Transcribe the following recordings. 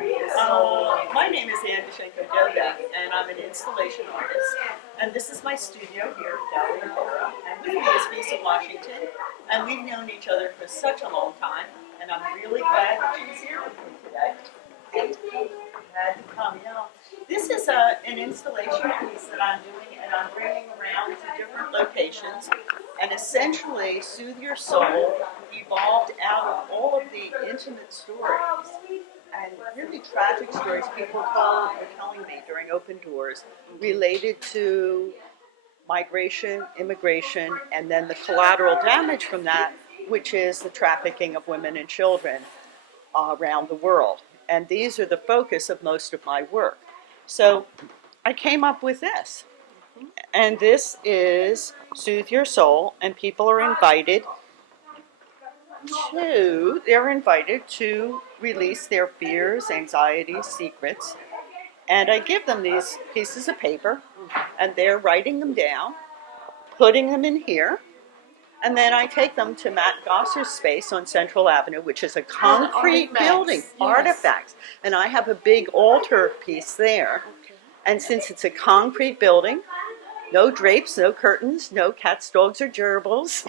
My name is Dushanko, Dobek, and I'm an installation artist. And this is my studio here at Gallery Flora. And with me is Bisa, Washington. And we've known each other for such a long time. And I'm really glad that she's here with me today. Glad to come. This is an installation piece that I'm doing, and I'm bringing around to different locations. And essentially, Soothe Your Soul evolved out of all of the intimate stories and really tragic stories people were telling me during open doors related to migration, immigration, and then the collateral damage from that, which is the trafficking of women and children around the world. And these are the focus of most of my work. So I came up with this. And this is Soothe Your Soul, and people are invited to release their fears, anxieties, secrets. And I give them these pieces of paper, and they're writing them down, putting them in here, and then I take them to Matt Gosser's space on Central Avenue, which is a concrete building, artifacts. And I have a big altar piece there. And since it's a concrete building, no drapes, no curtains, no cats, dogs, or gerbils,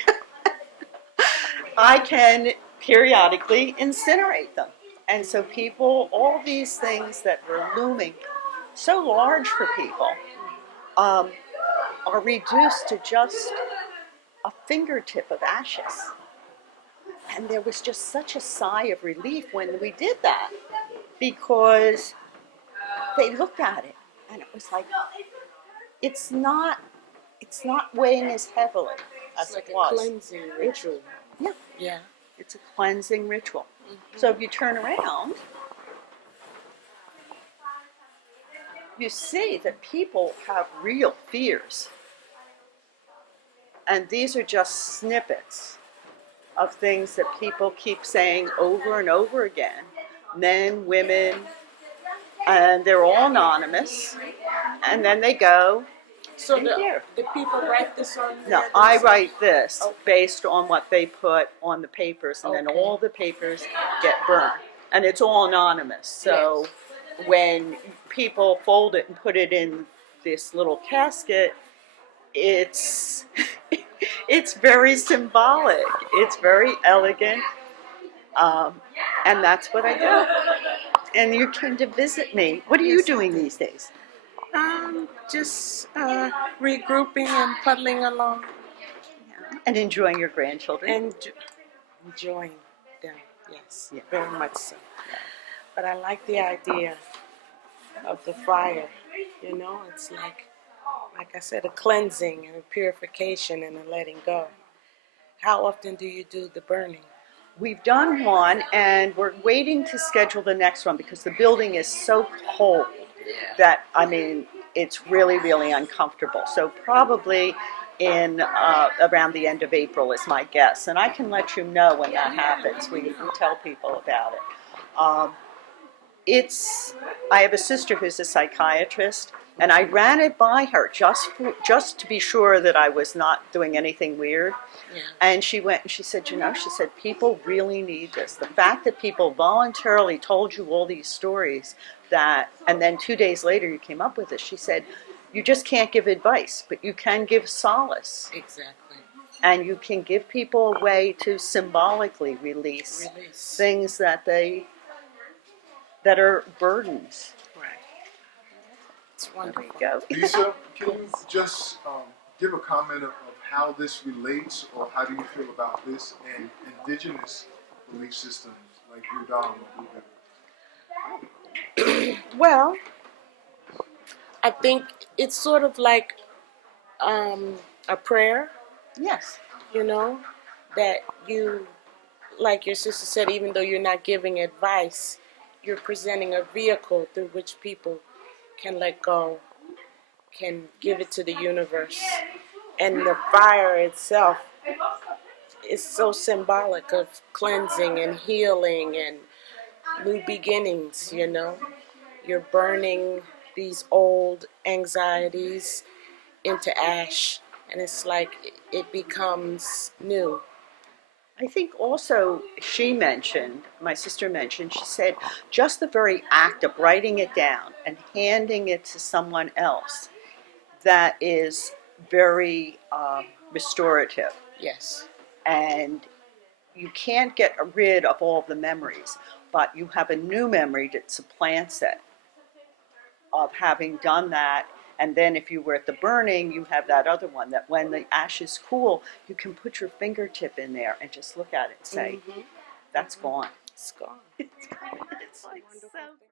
I can periodically incinerate them. And so people, all these things that were looming so large for people, are reduced to just a fingertip of ashes. And there was just such a sigh of relief when we did that, because they looked at it and it was like, it's not weighing as heavily as like it was. A cleansing ritual. Yeah. Yeah. It's a cleansing ritual. So if you turn around, you see that people have real fears. And these are just snippets of things that people keep saying over and over again. Men, women, and they're all anonymous. And then they go, So here. the people write this on No, there I themselves? write this based on what they put on the papers, and then all the papers get burned. And it's all anonymous. So when people fold it and put it in this little casket, it's it's very symbolic. It's very elegant, and that's what I do. And you came to visit me. What are you doing these days? Just regrouping and puddling along And enjoying your grandchildren. and enjoying them. Yes, very much so. But I like the idea of the fire. You know, it's like I said, a cleansing and a purification and a letting go. How often do you do the burning? We've done one, and we're waiting to schedule the next one because the building is so cold that, I mean, it's really, really uncomfortable. So probably in around the end of April is my guess. And I can let you know when that happens. We tell people about it. I have a sister who's a psychiatrist, and I ran it by her just to be sure that I was not doing anything weird. Yeah. And she went and she said, she said, people really need this. The fact that people voluntarily told you all these stories and then 2 days later you came up with this, she said, you just can't give advice, but you can give solace. Exactly. And you can give people a way to symbolically release. Things that are burdens. Right. It's wonderful. There we go. Lisa, can you just give a comment of how this relates, or how do you feel about this and indigenous belief systems like Udam or Dobek? Well, I think it's sort of like a prayer, Yes. you know, that you, like your sister said, even though you're not giving advice, you're presenting a vehicle through which people can let go, can give it to the universe. And the fire itself is so symbolic of cleansing and healing and new beginnings, you know. You're burning these old anxieties into ash, and it's like it becomes new. I think also my sister mentioned, she said, just the very act of writing it down and handing it to someone else, that is very restorative. Yes. And you can't get rid of all the memories, but you have a new memory that supplants it of having done that. And then if you were at the burning, you have that other one that when the ashes cool, you can put your fingertip in there and just look at it and say, that's gone. It's gone. It's like Wonderful so thing.